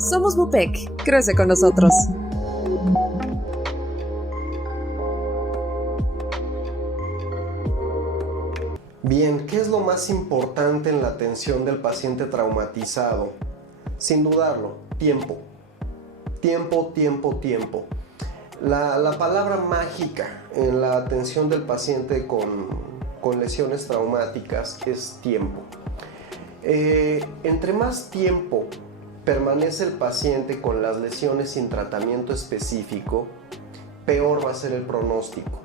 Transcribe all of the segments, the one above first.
Somos Bupec, crece con nosotros. Bien, ¿qué es lo más importante en la atención del paciente traumatizado? Sin dudarlo, tiempo. Tiempo. La palabra mágica en la atención del paciente con lesiones traumáticas es tiempo. Entre más tiempo permanece el paciente con las lesiones sin tratamiento específico, peor va a ser el pronóstico.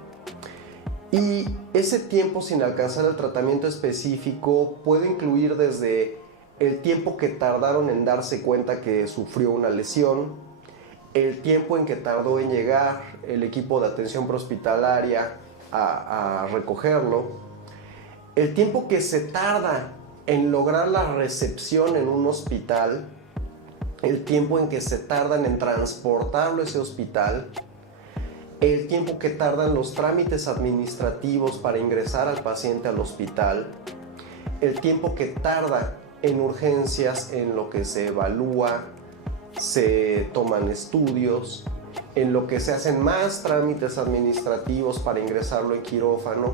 Y ese tiempo sin alcanzar el tratamiento específico puede incluir desde el tiempo que tardaron en darse cuenta que sufrió una lesión, el tiempo en que tardó en llegar el equipo de atención prehospitalaria a recogerlo, el tiempo que se tarda en lograr la recepción en un hospital, el tiempo en que se tardan en transportarlo a ese hospital, el tiempo que tardan los trámites administrativos para ingresar al paciente al hospital, el tiempo que tarda en urgencias en lo que se evalúa, se toman estudios, en lo que se hacen más trámites administrativos para ingresarlo en quirófano.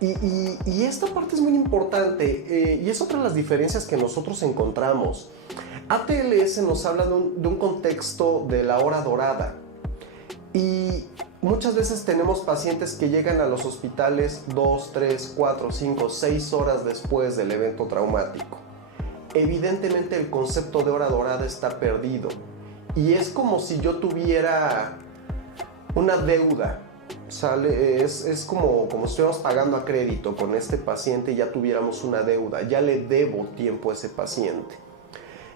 Y esta parte es muy importante y es otra de las diferencias que nosotros encontramos. ATLS nos habla de un contexto de la hora dorada y muchas veces tenemos pacientes que llegan a los hospitales 2, 3, 4, 5, 6 horas después del evento traumático. Evidentemente el concepto de hora dorada está perdido y es como si yo tuviera una deuda. Es como si estuviéramos pagando a crédito con este paciente y ya tuviéramos una deuda, ya le debo tiempo a ese paciente.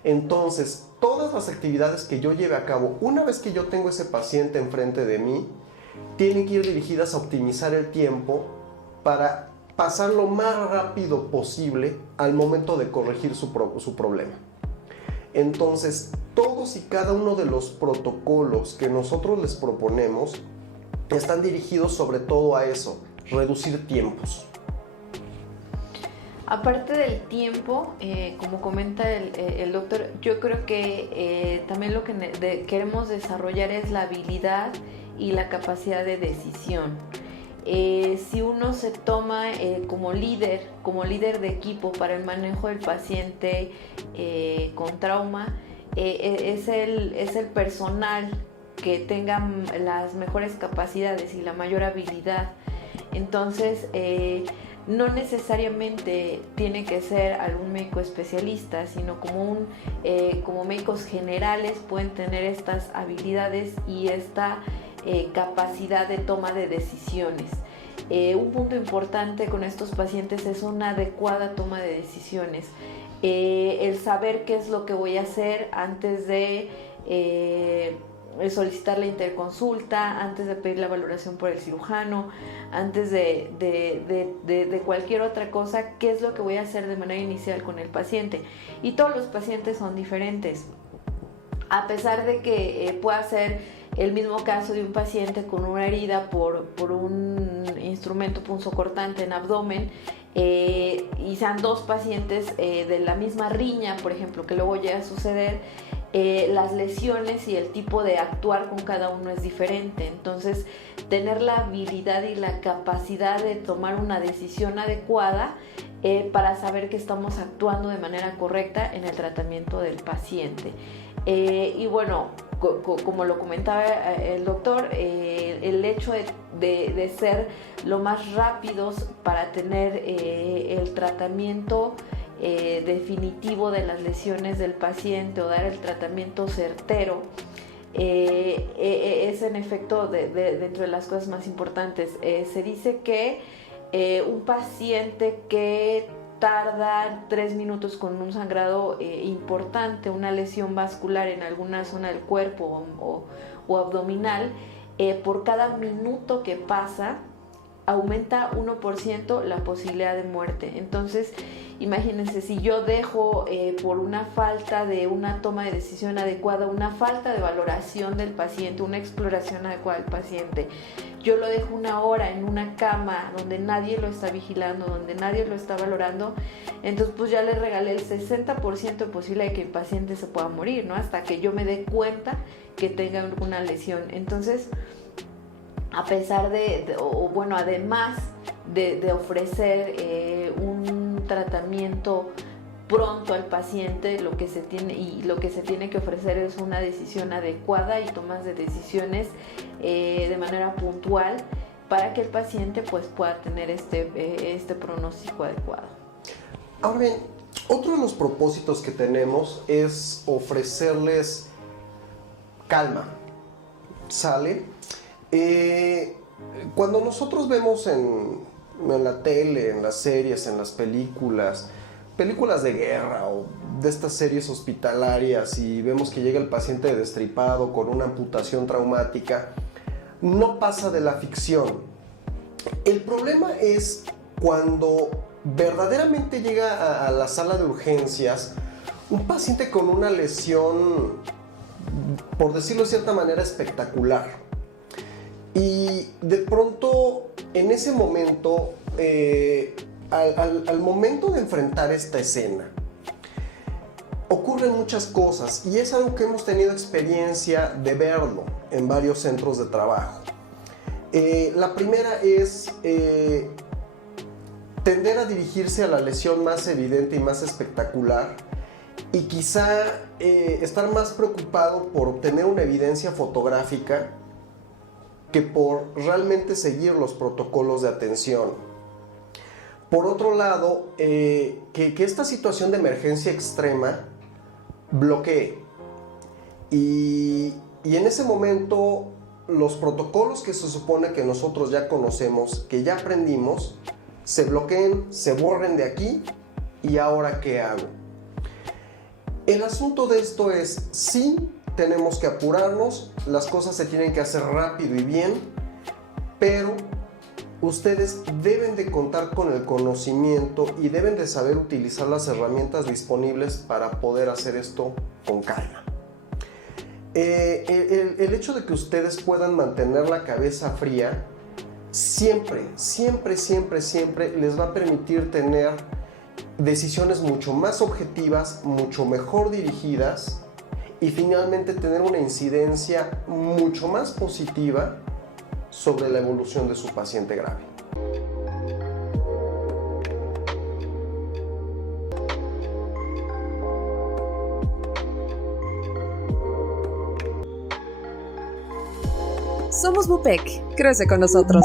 Entonces, todas las actividades que yo lleve a cabo, una vez que yo tengo ese paciente enfrente de mí, tienen que ir dirigidas a optimizar el tiempo para pasar lo más rápido posible al momento de corregir su problema. Entonces, todos y cada uno de los protocolos que nosotros les proponemos están dirigidos sobre todo a eso, reducir tiempos. Aparte del tiempo, como comenta el doctor, yo creo que también lo que queremos desarrollar es la habilidad y la capacidad de decisión. Si uno se toma como líder de equipo para el manejo del paciente con trauma, es el personal que tenga las mejores capacidades y la mayor habilidad. Entonces, no necesariamente tiene que ser algún médico especialista, sino como médicos generales pueden tener estas habilidades y esta capacidad de toma de decisiones. Un punto importante con estos pacientes es una adecuada toma de decisiones. El saber qué es lo que voy a hacer antes de solicitar la interconsulta, antes de pedir la valoración por el cirujano, antes de cualquier otra cosa, qué es lo que voy a hacer de manera inicial con el paciente. Y todos los pacientes son diferentes. A pesar de que pueda ser el mismo caso de un paciente con una herida por un instrumento punzocortante en abdomen, y sean dos pacientes de la misma riña, por ejemplo, que luego llega a suceder, las lesiones y el tipo de actuar con cada uno es diferente. Entonces, tener la habilidad y la capacidad de tomar una decisión adecuada para saber que estamos actuando de manera correcta en el tratamiento del paciente. Y bueno, como lo comentaba el doctor, el hecho de ser lo más rápidos para tener el tratamiento definitivo de las lesiones del paciente o dar el tratamiento certero, es en efecto dentro de las cosas más importantes. Se dice que un paciente que tarda 3 minutos con un sangrado importante, una lesión vascular en alguna zona del cuerpo o abdominal, por cada minuto que pasa aumenta 1% la posibilidad de muerte. Entonces, imagínense, si yo dejo por una falta de una toma de decisión adecuada, una falta de valoración del paciente, una exploración adecuada del paciente, yo lo dejo 1 hora en una cama donde nadie lo está vigilando, donde nadie lo está valorando, entonces pues ya le regalé el 60% posible de que el paciente se pueda morir, ¿no? Hasta que yo me dé cuenta que tenga alguna lesión. Entonces, a pesar además de ofrecer un tratamiento pronto al paciente, lo que se tiene que ofrecer es una decisión adecuada y tomas de decisiones de manera puntual para que el paciente pues pueda tener este pronóstico adecuado. Ahora bien, otro de los propósitos que tenemos es ofrecerles calma. ¿Sale? Cuando nosotros vemos en la tele, en las series, en las películas de guerra o de estas series hospitalarias y vemos que llega el paciente destripado con una amputación traumática, no pasa de la ficción. El problema es cuando verdaderamente llega a la sala de urgencias un paciente con una lesión, por decirlo de cierta manera, espectacular. Y de pronto, en ese momento, al momento de enfrentar esta escena, ocurren muchas cosas y es algo que hemos tenido experiencia de verlo en varios centros de trabajo. La primera es tender a dirigirse a la lesión más evidente y más espectacular y quizá estar más preocupado por obtener una evidencia fotográfica que por realmente seguir los protocolos de atención. Por otro lado, que esta situación de emergencia extrema bloquee. Y en ese momento, los protocolos que se supone que nosotros ya conocemos, que ya aprendimos, se bloqueen, se borren de aquí. ¿Y ahora qué hago? El asunto de esto es, sí, tenemos que apurarnos, las cosas se tienen que hacer rápido y bien, pero ustedes deben de contar con el conocimiento y deben de saber utilizar las herramientas disponibles para poder hacer esto con calma. El hecho de que ustedes puedan mantener la cabeza fría siempre les va a permitir tener decisiones mucho más objetivas, mucho mejor dirigidas y finalmente tener una incidencia mucho más positiva sobre la evolución de su paciente grave. Somos Bupec. Crece con nosotros.